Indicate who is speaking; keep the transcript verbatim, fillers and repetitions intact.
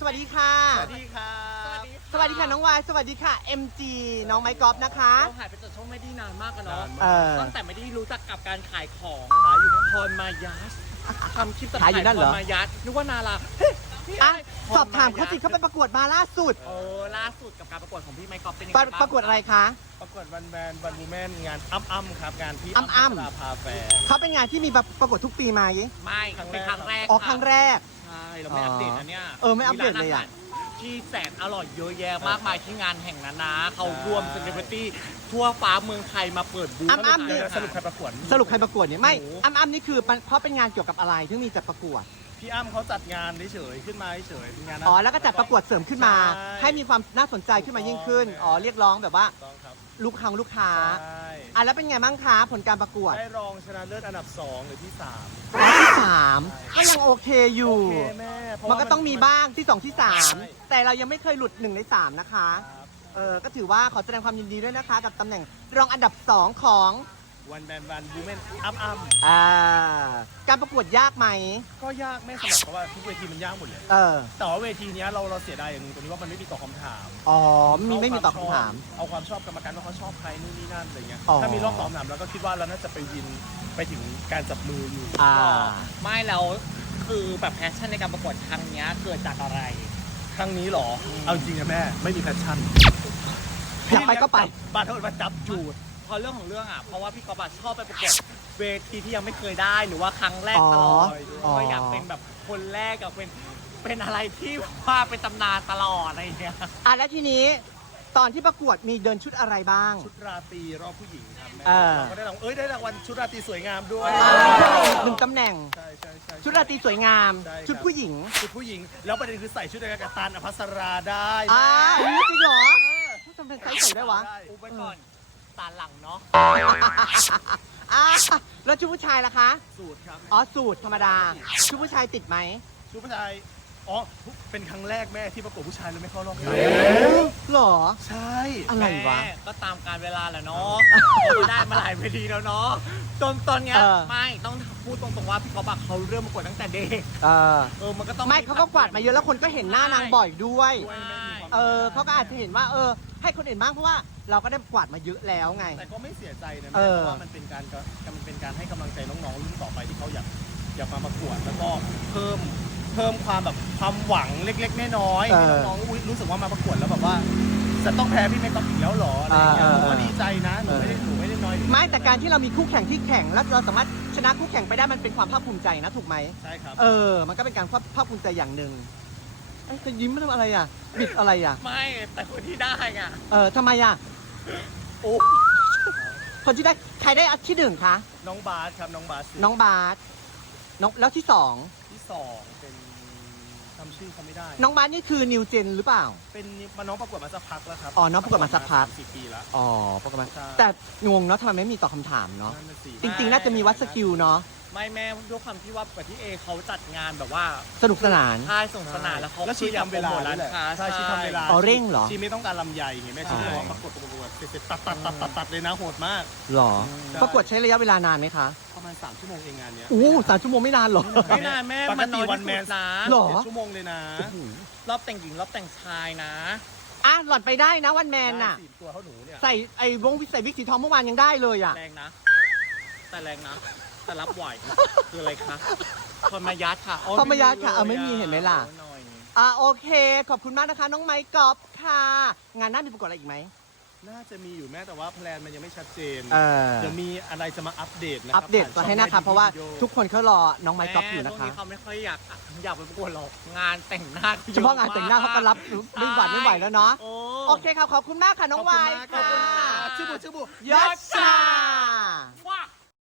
Speaker 1: วัสดีค่ะ
Speaker 2: สวัสดีค่ะ
Speaker 1: สวัสดีค่ะน้องวายสวัสดีค่ะ เอ็ม จี น้องไมค์กอล์ฟนะคะ
Speaker 3: เราหายไปจากช่องไม่ได้นานมากกันเนาะ
Speaker 1: เออ
Speaker 3: ตั้งแต่ไม่ได้รู้จักกับการขายของ
Speaker 2: ขายอยู่ที่
Speaker 3: พรมายัสทำคลิป
Speaker 1: ขายอยู่นั่นเหรอ
Speaker 3: พรมายัสนึกว่านาราเฮ้ยพี่
Speaker 1: อ่ะ
Speaker 3: ไ
Speaker 1: สอบถามเขาสิเขาไปประกวดมาล่าสุด
Speaker 3: เออล่าสุดกับการประกวดของพี่ไมค์กอล์ฟเป็นยัง
Speaker 1: ป
Speaker 3: ไง
Speaker 1: ระ
Speaker 3: บ้าง
Speaker 1: ประกวดอะไรคะ
Speaker 2: ประกวดวันแบนวันวูแมนงานอ้ำอ้ำครับงานที่
Speaker 1: อ้ำอ้ำ
Speaker 2: พัชราภาแฟร์
Speaker 1: เขาเป็นงานที่มีประประกวดทุกปีไหม
Speaker 3: ไม่
Speaker 2: ครั้งแรก
Speaker 3: เป็นครั้งแรก
Speaker 1: อ๋อ
Speaker 3: ค่ะ
Speaker 1: ครั้งแรก
Speaker 3: ใช่เราไม่อัปเดตนะเนี่ย
Speaker 1: เออไม่อัปเดตเลยอะ
Speaker 3: มีร้านอาหารที่แสนอร่อยเยอะแยะมากมายที่งานแห่งนั้นนะเขารวมเซเลบริตี้ทั่วฟ้าเมืองไทยมาเปิดบูธ
Speaker 1: อ้ำอ้ำ
Speaker 2: เดี๋ยวสรุปใครประกวด
Speaker 1: สรุปใครประกวดเนี่ยไม่
Speaker 3: โอ้โห
Speaker 1: อ้ำอ้ำนี่คือมันเพราะเป็นงานเกี่ยวกับอะไรที่มีจัดประกวด
Speaker 2: พี่อ้ำเขาจัดงานเฉยๆขึ้นมาเฉยๆเป็นงานนะ
Speaker 1: อ๋อแล้วก็จัดประกวดเสริมขึ้นมา
Speaker 2: ใช่
Speaker 1: ให้มีความน่าสนใจขึ้นมายิ่งขึ้น อ๋อเรียกร้องแบบว่า
Speaker 2: ต้องครับ
Speaker 1: ลูกค้าลูกค้า
Speaker 2: ใช่
Speaker 1: อ่ะแล้วเป็นไงบ้างคะผลการประกวด
Speaker 2: ได้รองชนะเลิศอันดับสองหรือที่สาม
Speaker 1: ที่สามก็ยังโอเคอยู่
Speaker 2: โอเคแม่เพราะ
Speaker 1: มัน
Speaker 2: ว่า
Speaker 1: ก็ต้องมีบ้างที่สองที่สาม
Speaker 2: ใช่
Speaker 1: แต่เรายังไม่เคยหลุดหนึ่งในสามนะคะ
Speaker 2: ครับ
Speaker 1: เออก็ถือว่าขอแสดงความยินดีด้วยนะคะ กับตำแหน่งรองอันดับสองของ
Speaker 2: วันแบนวันวูแมนอ้ำอ้ำ
Speaker 1: อ่าการประกวดยากไหม
Speaker 2: ก็ยากแม่สำหรับเพราะว่าทุกเวทีมันยากหมดเลย
Speaker 1: เออ
Speaker 2: แต่ว่าเวทีเนี้ยเราเราเสียดายอย่างหนึงตรงนี้ว่ามันไม่มีตอบคำถาม
Speaker 1: อ๋อมีไม่มีตอบคำถาม
Speaker 2: เอาความชอบกรรมการว่าเขาชอบใครนู่นนี่นั่นอะไรเงี้ย
Speaker 1: อ๋อ
Speaker 2: ถ้ามีรอบตอบคำถามเราก็คิดว่าเราน่าจะไปวินไปถึงการจับมืออยู่
Speaker 1: อ่า
Speaker 3: ไม่แล้วคือแบบแพชชั่นในการประกวดครั้งเนี้ยเกิดจากอะไร
Speaker 2: ครั้งนี้เหรอ เอาจริงนะแม่ไม่มีแพชชั่น
Speaker 1: อยากไปก็ไป
Speaker 2: บัตรเท่าไหร่มาจับจูด
Speaker 3: พอเรื่องของเรื่องอ่ะเพราะว่าพี่กอล์ฟอะชอบไปประกวดเวทีที่ยังไม่เคยได้หรือว่าครั้งแรกตลอด
Speaker 1: อ๋อ
Speaker 3: ก็อยากเป็นแบบคนแรกกับเป็นเป็นอะไรที่ว่าเป็นตำนานตลอดอะไรอย่างเงี้ย
Speaker 1: อ่ะแล้วทีนี้ตอนที่ประกวดมีเดินชุดอะไรบ้าง
Speaker 2: ชุดราตรีรอบผู้หญิงครับแม่
Speaker 1: เออ
Speaker 2: เราก็ได้รางวัลเอ้ยได้รางวัลชุดราตรีสวยงามด้วย
Speaker 1: หนึ่งตำแหน่ง
Speaker 2: ใช่ใช่ใช่
Speaker 1: ชุดราตรีสวยงาม
Speaker 2: ใช่ครับ
Speaker 1: ชุดผู้หญิง
Speaker 2: ชุดผู้หญิง แล้วประเด็นคือใส่ชุดเดียวกันกับตาลอภัสราได้
Speaker 1: อ่า
Speaker 2: แม่
Speaker 1: อุ๊ยจริงเหรอทำไมไซส์ใส่ได้วะ
Speaker 3: อุบไว้ก่อนตาหลังเนาะ
Speaker 1: อ่าแล้วชุดผู้ชายล่ะคะ
Speaker 2: สูตรครับ
Speaker 1: อ๋อสูตรธรรมดา ชุดผู้ชายติดไหม
Speaker 2: ชุดผู้ชายอ๋อเป็นครั้งแรกแม่ที่ประกวดผู้ชายแล้วไม่เข้ารอบ
Speaker 1: หรอ
Speaker 2: ใช่
Speaker 1: อะไรวะ
Speaker 3: แม่ก็ตามการเวลาแหละเนาะเราได้มาหลายเวทีแล้วเนาะตอนตอนเนี้ย
Speaker 1: เออ
Speaker 3: ไม่ต้องพูดตรงๆว่าพี่กอล์ฟอะเขาเริ่มประกวดตั้งแต่เด็ก
Speaker 1: เออ
Speaker 3: เออมันก็ต้อง
Speaker 1: ไม่เขาก็กวาดมาเยอะแล้วคนก็เห็นหน้านางบ่อยด้วย
Speaker 2: ด้วยแม่มีความ
Speaker 1: เออเขาก็อาจจะเห็นว่า เออ ให้คนอื่นบ้างเพราะว่าเราก็ได้กวาดมาเยอะแล้วไง
Speaker 2: แต่ก็ไม่เสียใจนะ
Speaker 1: เอ
Speaker 2: แม่
Speaker 1: อ
Speaker 2: เพราะว่ามันเป็นการก็มันเป็นการให้กำลังใจน้องๆรุ่นต่อไปที่เขาอยากอยากมาประกวดแล้วก็เพิ่มเพิ่มความแบบความหวังเล็กๆน้อยๆให้น้องๆอุ๊ยรู้สึกว่ามาประกวดแล้วแบบว่าจะต้องแพ้พี่ไม่ต้องอีกแล้วเหรออะไรอย่างเงี้ยผมก็ดีใจนะหนูไม่ได้หนูไม่ได้น้อย
Speaker 1: ไม่แต่การที่เรามีคู่แข่งที่แข่งแล้วเราสามารถชนะคู่แข่งไปได้มันเป็นความภาคภูมิใจนะถูกไหม
Speaker 2: ใช่ครับ
Speaker 1: เออ มันก็เป็นการภาคภาคภูมิใจอย่างหนึ่งเอ้ยจะยิ้มไม่ทำอะไรอ่ะ บิดอะไรอ่ะ
Speaker 3: ไม่แต่คนที่ได้อ่ะ
Speaker 1: เออทำไมอ่ะ
Speaker 2: โอ้
Speaker 1: คนที่ได้ใครได้อันที่หนึ่งคะ
Speaker 2: น้องบาสครับน้องบาส
Speaker 1: น้องบาสน้องแล้วที่สอง
Speaker 2: ที่สองเป็นจำชื่อเขาไม่ได้
Speaker 1: น้องบาสนี่คือนิวเจนหรือเปล่า
Speaker 2: เป็นมาน้องประกวดมาสักพักแล้วครับ
Speaker 1: อ๋อน้องประกวดมาสักพัก
Speaker 2: สี่ปีแล้ว
Speaker 1: อ๋อโปรแกรม
Speaker 2: ใช่
Speaker 1: แต่งงเนาะทำไมไม่มีตอบคำถามเนาะ
Speaker 2: นั่นน่ะสิ
Speaker 1: จริงๆ น่าจะมีวัดสกิลเนาะ
Speaker 3: ไม่แม่ด้วยความที่ว่าแบบที่เอเขาจัดงานแบบว่า
Speaker 1: สนุกสนาน
Speaker 3: ค่ายส่งสนานแล้วเขา
Speaker 2: แล้วชี
Speaker 3: คืออยาก
Speaker 2: ทำ
Speaker 3: โป
Speaker 2: เว
Speaker 3: ร
Speaker 2: ลา
Speaker 3: โมท
Speaker 2: ด้
Speaker 3: ร้า
Speaker 2: วยแหละ
Speaker 3: นค้า
Speaker 2: ใช่ชีทำเวลา
Speaker 1: อ๋อเร่งเหรอ
Speaker 2: ชีไม่ต้องการลำใหญ่ไงแม่ชี
Speaker 1: ใช่
Speaker 2: บอกว่าประกวดประกวดเสร็จๆตัดตัดตัดตัดตัดเลยนะโหดมาก
Speaker 1: หรอ
Speaker 2: ใช่
Speaker 1: ประกวดใช้ระยะเวลานานไหมคะ
Speaker 2: ประมาณสามชั่วโมงเองงานเนี้ย
Speaker 1: โอ้สามชั่วโมงไม่นานหรอ
Speaker 3: ไม่นานแม่
Speaker 2: ปก
Speaker 3: มันน้
Speaker 2: ติ
Speaker 3: อย
Speaker 2: วัน
Speaker 3: ที่
Speaker 2: แม
Speaker 3: สุ
Speaker 2: น
Speaker 3: ดนะ
Speaker 1: หรอ
Speaker 2: เจ็ดชั่วโมงเลยนะ
Speaker 3: รอบแต่งหญิงรอบแต่งชายนะ
Speaker 1: อ่ะหล่อนไปได้นะวันแมนน่ะ
Speaker 2: ได้สี่ตัวเขาหนูเนี่ย
Speaker 1: ใส่ไอ้วงวิใส่วิกสีทองเมื่อวานยังได้เลยอ่ะ
Speaker 3: แรงนะ แต่แรงนะ แต่รับไหวคืออะไรคะพรหมยัดค่ะอ๋อ
Speaker 1: พรหมยัสค่ะเอาไม่มีเห็นไหมล่ะ
Speaker 3: หน่อย
Speaker 1: อ่ะโอเค ขอบคุณมากนะคะ น้องไมค์กอล์ฟค่ะ งานหน้ามีประกวดอะไรอีกไหม
Speaker 2: น่าจะมีอยู่แม่แต่ว่าแพลนมันยังไม่ชัดเจน
Speaker 1: เออ
Speaker 2: เดี๋ยวมีอะไรจะมาอัปเดตนะค
Speaker 1: อั
Speaker 2: รับ
Speaker 1: ปเดตมาให้นะครับ เพราะว่าทุกคนเขารอน้องไม
Speaker 3: แม่
Speaker 1: ค์กอล์ฟอยู่นะ
Speaker 3: ช่วง
Speaker 1: คะ
Speaker 3: นี้เขาไม่ค่อยอยากอยากไปประกวดหรอกงานแต่งหน้า
Speaker 1: เฉพาะงานแต่งหน้าเขาก็รับไม่หวัดไม่ไหวแล้วเนาะ
Speaker 3: โอ้
Speaker 1: โอเคค่ะ ขอบคุณมากค่ะน้องวาย
Speaker 2: ขอบคุณมากขอบคุณค่ะ
Speaker 1: ค่ะ
Speaker 2: ชื่อบุชื่อบุ
Speaker 1: ยอดชาย